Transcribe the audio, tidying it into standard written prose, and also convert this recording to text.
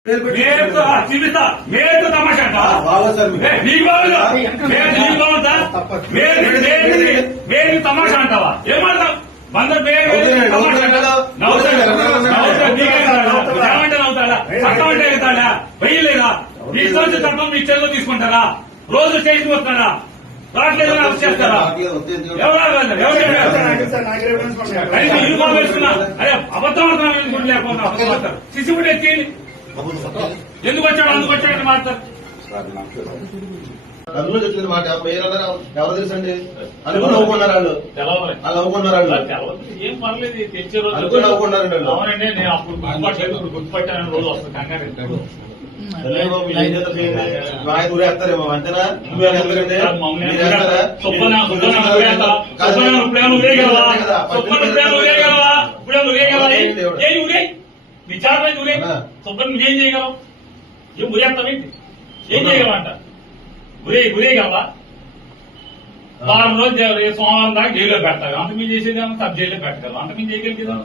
చూపిస్తా మేరకు తమాషా మేరు తమాషా అంటావా ఏమంటావు బందర్ ఏమంటే అవుతాడా చట్టం అంటే అవుతాడా వెయ్యలేదా మీ సంవత్సరం చట్టం మీ చెల్లో తీసుకుంటారా రోజు స్టేషన్ వస్తాడా రావట్లేదు అరెస్ట్ చేస్తారా యూనిఫామ్ వేసుకున్నా అదే అబద్ధం ఆడుతున్నా లేకుండా అబద్ధం సిసి కూడా ఎత్తి ఎందుకు వచ్చాడు అందుకు వచ్చాడని మాట్లాడతారు అందులో చెప్పింది మాట ఎవరు తెలుసండి అనుకుని నవ్వుకున్నారు వాళ్ళు వాళ్ళు నవ్వుకున్నారు వాళ్ళు ఏం పర్లేదు తెచ్చే రోజు అనుకుని నవ్వుకున్నారండి వాళ్ళు అవునండి నేను అప్పుడు గుర్తుపట్టాను రోజు వస్తాను కంగారు ఊరేస్తారేమో అంతేనా ఎందుకంటే నీ చాలా ఊరే సుబ్బని నువ్వేం చేయగలవు ఏం ఊరేస్తావేంటి ఏం చేయగలవంట ఊరేయగలవా వారం రోజు సోమవారం దాకా జైల్లో పెడతావు అంత మీరు చేసేది సబ్ జైల్లో పెట్టగలవు అంత మీరు చేయగలిగేదా